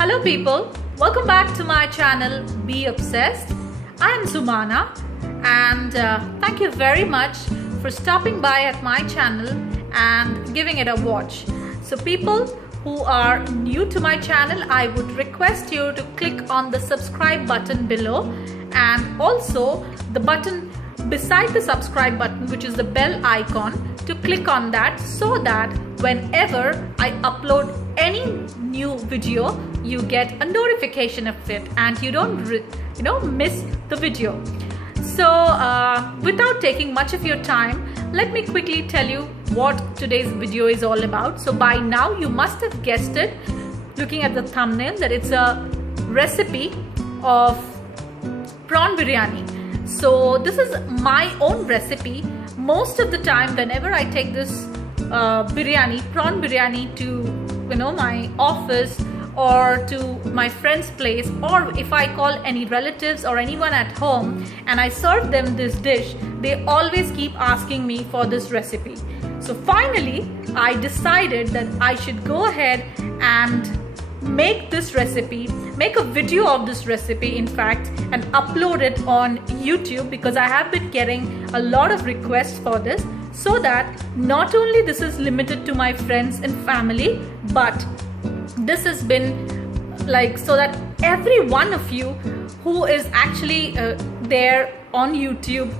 Hello people, welcome back to my channel Be Obsessed. I am Zumana and thank you very much for stopping by at my channel and giving it a watch. So people who are new to my channel, I would request you to click on the subscribe button below and also the button beside the subscribe button, which is the bell icon, to click on that so that whenever I upload any new video, you get a notification of it and you don't miss the video. So without taking much of your time, let me quickly tell you what today's video is all about. So by now you must have guessed it, looking at the thumbnail, that it's a recipe of prawn biryani. So this is my own recipe. Most of the time whenever I take this prawn biryani to my office or to my friend's place, or if I call any relatives or anyone at home and I serve them this dish, they always keep asking me for this recipe. So finally I decided that I should go ahead and make this recipe, make a video of this recipe in fact, and upload it on YouTube, because I have been getting a lot of requests for this, so that not only this is limited to my friends and family, but this has been like so that every one of you who is actually there on YouTube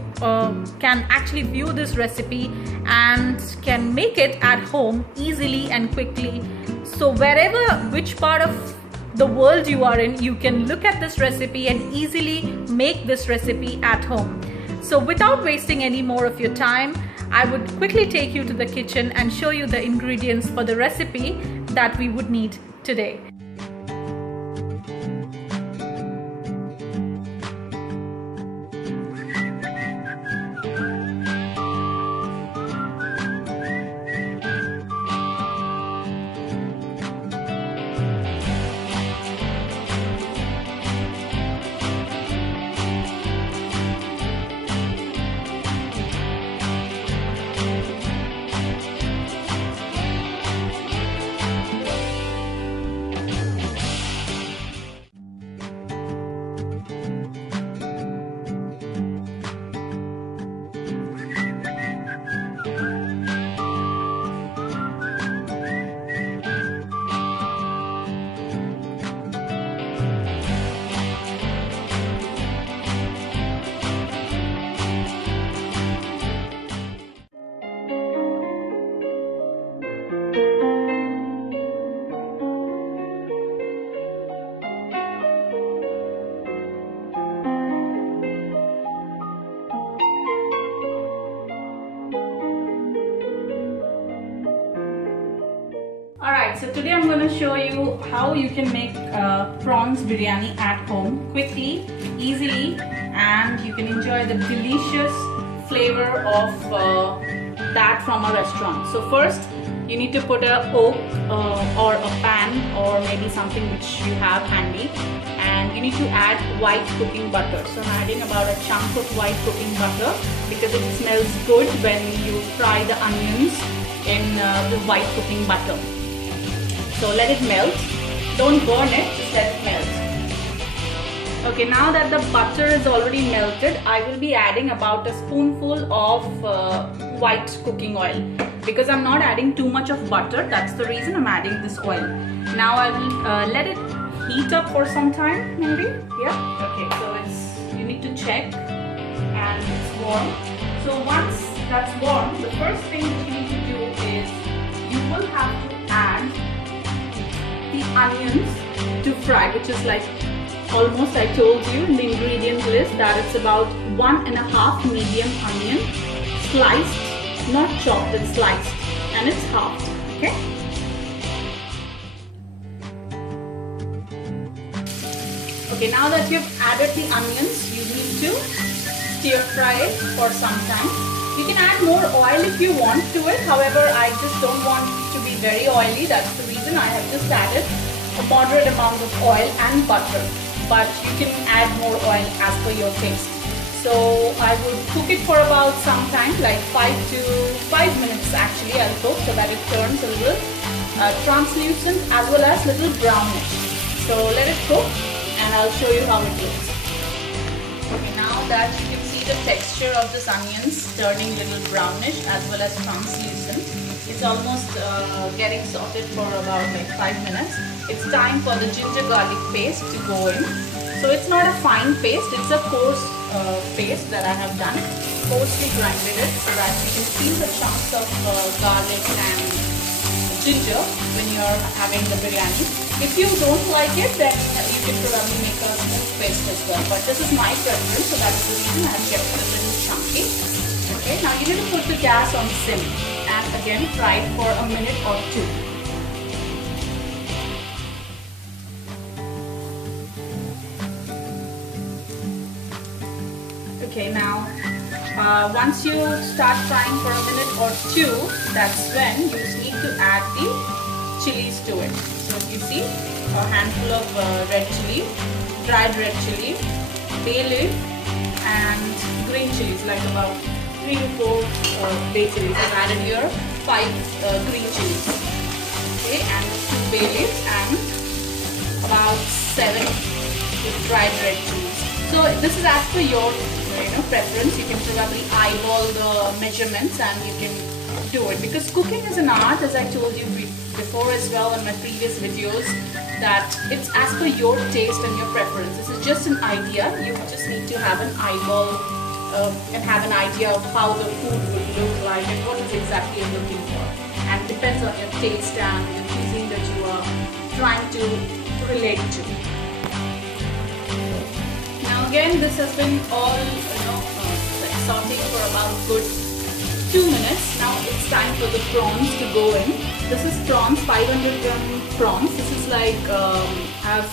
can actually view this recipe and can make it at home easily and quickly. So which part of the world you are in, you can look at this recipe and easily make this recipe at home. So without wasting any more of your time, I would quickly take you to the kitchen and show you the ingredients for the recipe that we would need today. Alright, so today I'm going to show you how you can make prawns biryani at home quickly, easily, and you can enjoy the delicious flavor of that from a restaurant. So first you need to put a oak or a pan or maybe something which you have handy, and you need to add white cooking butter. So I'm adding about a chunk of white cooking butter because it smells good when you fry the onions in the white cooking butter. So let it melt. Don't burn it, just let it melt. Okay, now that the butter is already melted, I will be adding about a spoonful of white cooking oil. Because I'm not adding too much of butter, that's the reason I'm adding this oil. Now I will let it heat up for some time, maybe. Yeah. Okay, so you need to check and it's warm. So once that's warm, the first thing that you need to do is you will have to add the onions to fry, which is like almost, I told you in the ingredient list that it's about 1.5 medium onion, sliced, not chopped, it's sliced, and it's halved. Okay. Okay, now that you've added the onions, you need to stir fry it for some time. You can add more oil if you want to it. However, I just don't want it to be very oily. That's the reason I have just added a moderate amount of oil and butter. But you can add more oil as per your taste. So I would cook it for about some time, like 5 minutes actually I'll cook, so that it turns a little translucent as well as little brownish. So let it cook and I'll show you how it looks. Okay, now that you can see the texture of this onions turning a little brownish as well as translucent, it's almost getting sauteed for about like 5 minutes. It's time for the ginger garlic paste to go in. So it's not a fine paste, it's a coarse paste that I have done. Coarsely grinded it so that you can feel the chunks of garlic and ginger when you're having the biryani. If you don't like it, then you can probably make a smooth paste as well. But this is my preference, so that's the reason I have kept it a little chunky. Okay, now you need to put the gas on sim and again fry it for a minute or two. Okay, now once you start frying for a minute or two, that's when you need to add the chilies to it. So you see a handful of red chili, dried red chili, bay leaf and green chilies, like about 3 to 4 bay chilies. I've added here 5 green chilies, okay, and 2 bay leaves and about 7 dried red chilies. So this is as per your preference. You can probably eyeball the measurements and you can do it, because cooking is an art, as I told you before as well in my previous videos, that it's as per your taste and your preference. This is just an idea. You just need to have an eyeball and have an idea of how the food will look like and what is exactly you're looking for, and depends on your taste and the cuisine that you are trying to relate to. Now again, this has been all sauteing for about good 2 minutes. Now it's time for the prawns to go in. This is prawns, 500 gram prawns. This is like I've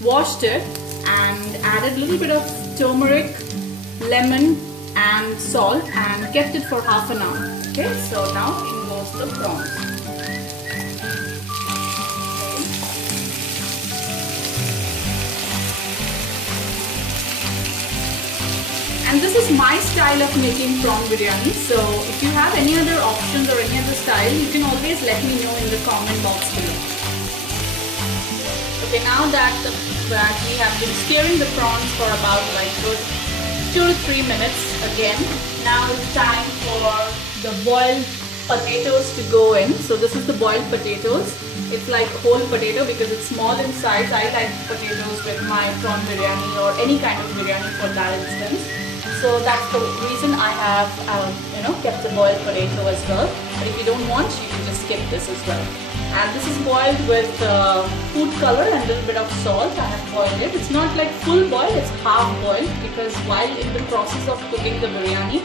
washed it and added a little bit of turmeric, lemon and salt and kept it for half an hour. Okay, so now in goes the prawns. And this is my style of making prawn biryani. So if you have any other options or any other style, you can always let me know in the comment box below. Okay, now that we have been stirring the prawns for about like good 2 to 3 minutes again, now it's time for the boiled potatoes to go in. So this is the boiled potatoes. It's like whole potato because it's small in size. I like potatoes with my prawn biryani or any kind of biryani for that instance. So that's the reason I have kept the boiled potato as well. But if you don't want, you can just skip this as well. And this is boiled with food color and a little bit of salt. I have boiled it. It's not like full boil, it's half boiled, because while in the process of cooking the biryani,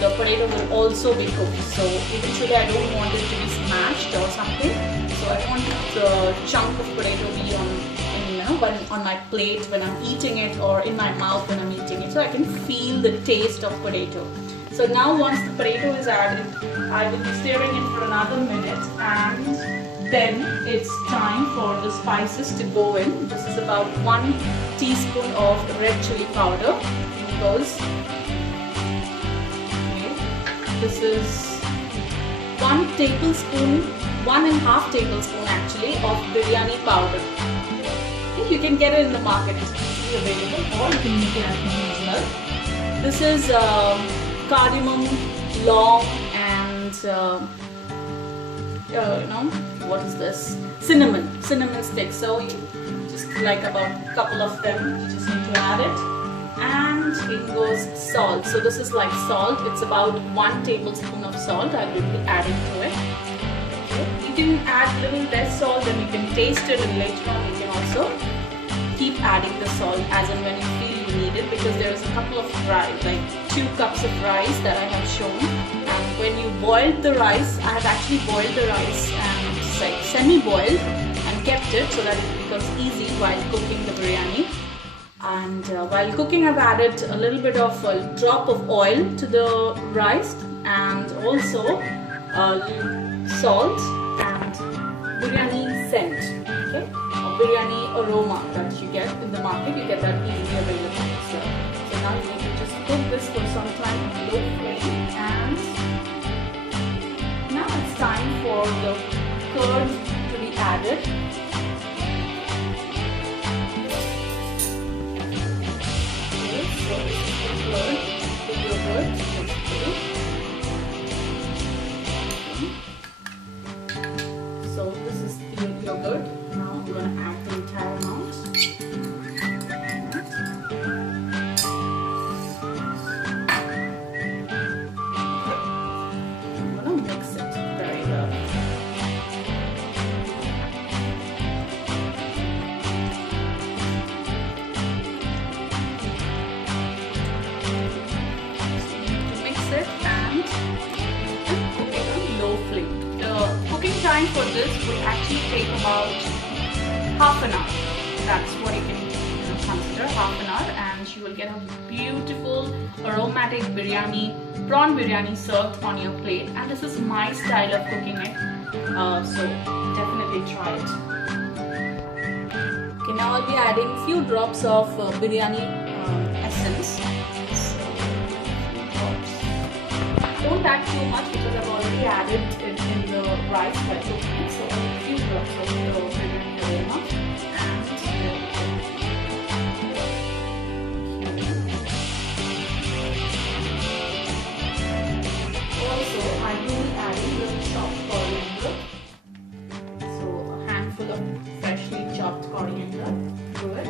the potato will also be cooked. So eventually I don't want it to be smashed or something. So I want the chunk of potato be on my plate when I'm eating it, or in my mouth when I'm eating it, so I can feel the taste of potato. So now once the potato is added, I will be stirring it for another minute, and then it's time for the spices to go in. This is about 1 teaspoon of red chili powder. It goes. Okay. This is 1 tablespoon, 1.5 tablespoon actually of biryani powder. You can get it in the market, it's easily available, or you can make it at home as well. This is cardamom, long, and what is this? Cinnamon sticks. So you just like about a couple of them. You just need to add it, and it goes salt. So this is like salt. It's about 1 tablespoon of salt. I will be adding to it. You can add a little less salt, then you can taste it, and later on you can also keep adding the salt as and when you feel you need it, because there is a couple of rice, like 2 cups of rice that I have shown. And when you boiled the rice, I have actually boiled the rice and like semi-boiled and kept it so that it becomes easy while cooking the biryani. And while cooking, I've added a little bit of a drop of oil to the rice, and also salt and biryani scent, okay, or biryani aroma that you get in the market. You get that easily available. So now you need to just cook this for some time on low flame, and now it's time for the curd to be added. time for this would actually take about half an hour. That's what you can consider, half an hour, and you will get a beautiful aromatic biryani, prawn biryani served on your plate. And this is my style of cooking it, so definitely try it. Okay, now I'll be adding a few drops of biryani essence. So, don't add too much because I've already added it in the rice by cooking it. So only a few drops of the biryani aroma. Also, I will be adding the chopped coriander. So a handful of freshly chopped coriander to it.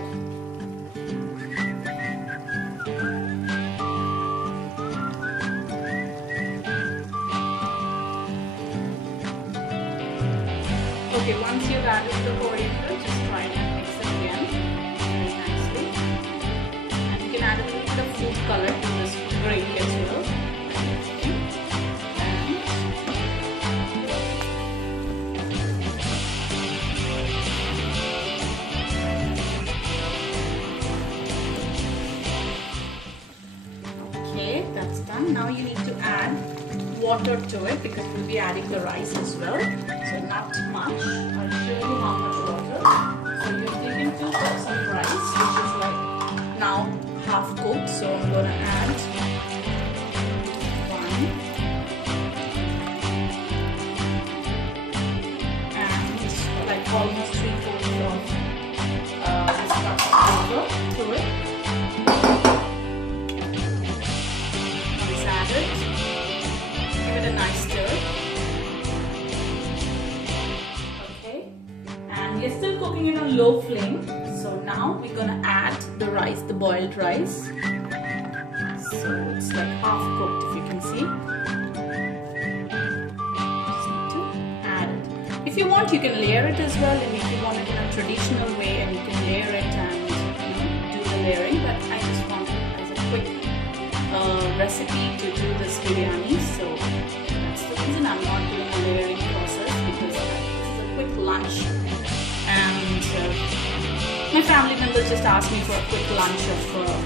Okay, once you've added the coriander, just try and mix it again very nicely. And you can add a little bit of food color to this gravy as well. Okay, that's done. Now you need to add water to it because we'll be adding the rice as well. So not much. I'll show you how much water. So you're taking 2 cups of rice, which is like now half cooked. So I'm gonna add 1 and like almost 3/4 of this cup of water to it. Once added, give it a nice stir. We're still cooking it on low flame. So now we're gonna add the rice, the boiled rice. So it's like half cooked, if you can see. Just need to add it. If you want, you can layer it as well, and if you want it in a traditional way, and you can layer it and do the layering. But I just want it as a quick recipe to do this biryani. So that's the reason I'm not doing a layering process, because this is a quick lunch. And my family members just asked me for a quick lunch of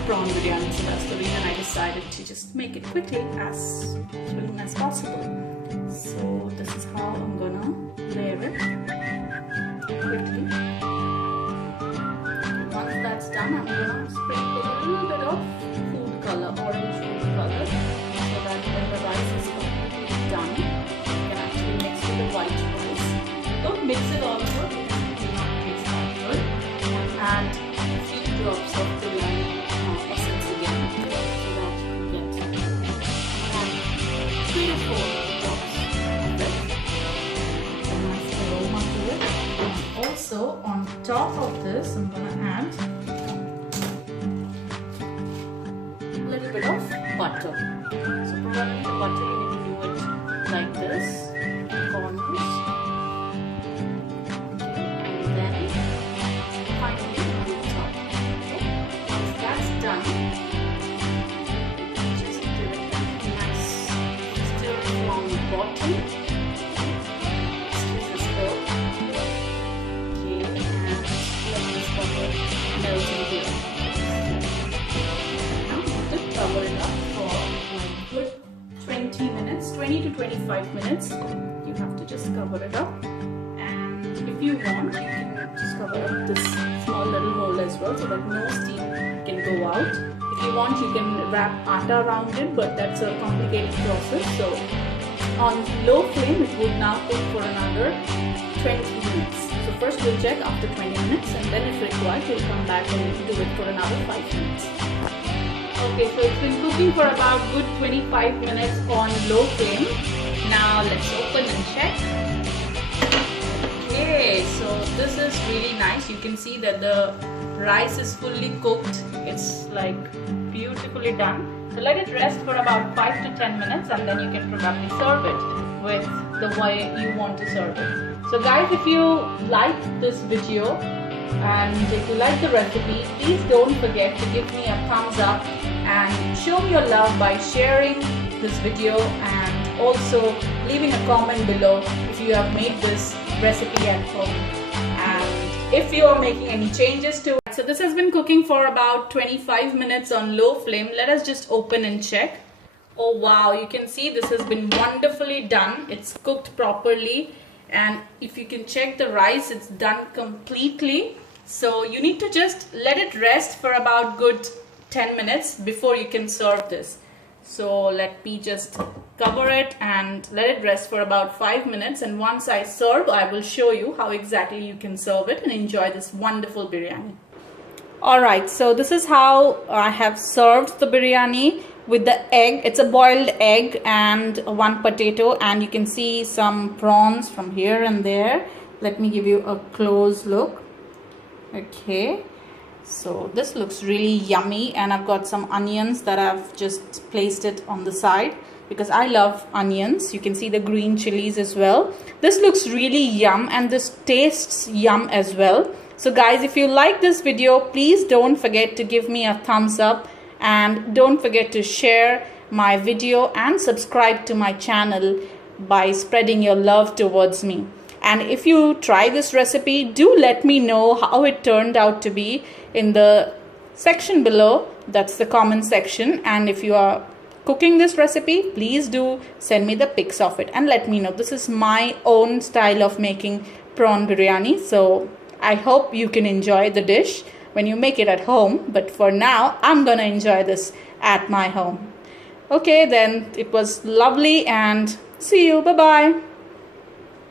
prawn biryani, so that's the reason I decided to just make it quickly as soon as possible. So this is how I'm gonna layer it quickly. Once that's done, I'm gonna sprinkle a little bit of food color, orange food color, so that when the rice is completely done, you can actually mix with the white rice. Don't mix it all over. Add a few drops of biryani essence again, so that you get 3 to 4 drops of it. A nice aroma to it. And also on top of this, I'm gonna add a little bit of butter. So probably the butter you need to do it like this, corners. Done. Just give it a nice stir from the bottom. Squeeze the stir. Okay, and let this butter melt in here. Now just cover it up for like good 20 minutes, 20 to 25 minutes. You have to just cover it up. And if you want, you can just cover up this small little hole as well, so that no steam can go out. If you want, you can wrap atta around it, but that's a complicated process. So on low flame, it would now cook for another 20 minutes. So first we'll check after 20 minutes, and then if required, we'll come back and do it for another 5 minutes. Okay, so it's been cooking for about good 25 minutes on low flame. Now let's open and check. Okay, so this is really nice. You can see that the rice is fully cooked. It's like beautifully done. So let it rest for about 5 to 10 minutes, and then you can probably serve it with the way you want to serve it. So guys, if you like this video and if you like the recipe, please don't forget to give me a thumbs up and show me your love by sharing this video and also leaving a comment below if you have made this recipe at home and if you are making any changes to it. So this has been cooking for about 25 minutes on low flame. Let us just open and check. Oh wow, you can see this has been wonderfully done. It's cooked properly, and if you can check the rice, it's done completely. So you need to just let it rest for about good 10 minutes before you can serve this. So let me just cover it and let it rest for about 5 minutes, and once I serve, I will show you how exactly you can serve it and enjoy this wonderful biryani. Alright, so this is how I have served the biryani with the egg. It's a boiled egg and one potato, and you can see some prawns from here and there. Let me give you a close look. Okay, so this looks really yummy, and I've got some onions that I've just placed it on the side because I love onions. You can see the green chilies as well. This looks really yum, and this tastes yum as well. So guys, if you like this video, please don't forget to give me a thumbs up, and don't forget to share my video and subscribe to my channel by spreading your love towards me. And if you try this recipe, do let me know how it turned out to be in the section below. That's the comment section. And if you are cooking this recipe, please do send me the pics of it and let me know. This is my own style of making prawn biryani. So I hope you can enjoy the dish when you make it at home. But for now, I'm gonna enjoy this at my home. Okay, then it was lovely, and see you. Bye-bye.